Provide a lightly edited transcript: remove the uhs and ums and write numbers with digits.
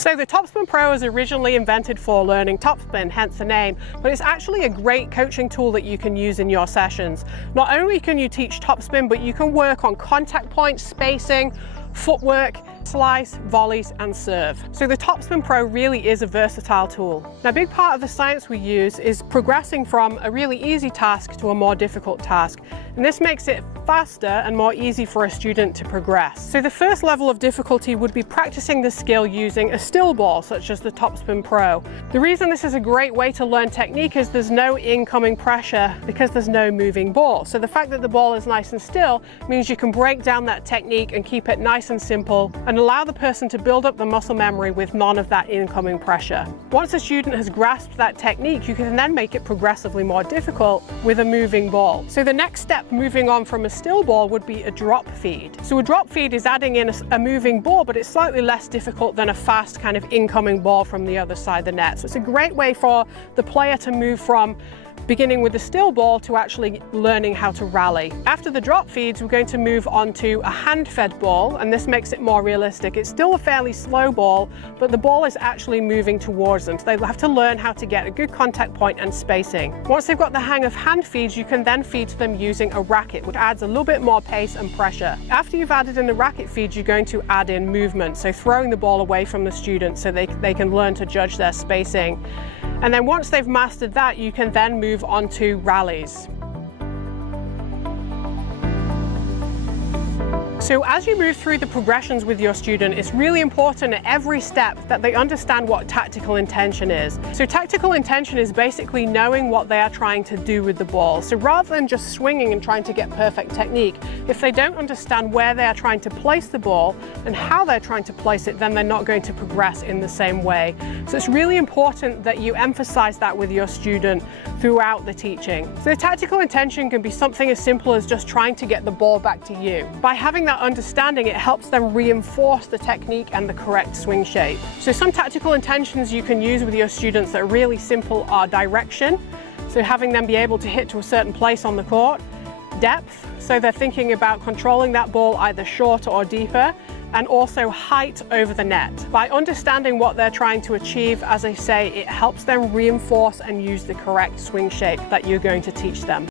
So the TopspinPro was originally invented for learning topspin, hence the name, but it's actually a great coaching tool that you can use in your sessions. Not only can you teach topspin, but you can work on contact points, spacing, footwork, slice, volleys and serve. So the TopspinPro really is a versatile tool. Now a big part of the science we use is progressing from a really easy task to a more difficult task, and this makes it faster and more easy for a student to progress. So the first level of difficulty would be practicing the skill using a still ball such as the TopspinPro. The reason this is a great way to learn technique is there's no incoming pressure because there's no moving ball. So the fact that the ball is nice and still means you can break down that technique and keep it nice and simple and allow the person to build up the muscle memory with none of that incoming pressure. Once a student has grasped that technique, you can then make it progressively more difficult with a moving ball. So the next step moving on from a still ball would be a drop feed. So a drop feed is adding in a moving ball, but it's slightly less difficult than a fast kind of incoming ball from the other side of the net. So it's a great way for the player to move from beginning with the still ball to actually learning how to rally. After the drop feeds, we're going to move on to a hand-fed ball, and this makes it more realistic. It's still a fairly slow ball, but the ball is actually moving towards them. So they have to learn how to get a good contact point and spacing. Once they've got the hang of hand feeds, you can then feed to them using a racket, which adds a little bit more pace and pressure. After you've added in the racket feed, you're going to add in movement, so throwing the ball away from the student so they can learn to judge their spacing. And then once they've mastered that, you can then move on to rallies. So as you move through the progressions with your student, it's really important at every step that they understand what tactical intention is. So tactical intention is basically knowing what they are trying to do with the ball. So rather than just swinging and trying to get perfect technique, if they don't understand where they are trying to place the ball and how they're trying to place it, then they're not going to progress in the same way. So it's really important that you emphasize that with your student throughout the teaching. So the tactical intention can be something as simple as just trying to get the ball back to you. By having that understanding, it helps them reinforce the technique and the correct swing shape. So some tactical intentions you can use with your students that are really simple are direction, so having them be able to hit to a certain place on the court, depth, so they're thinking about controlling that ball either shorter or deeper, and also height over the net. By understanding what they're trying to achieve, as I say, it helps them reinforce and use the correct swing shape that you're going to teach them.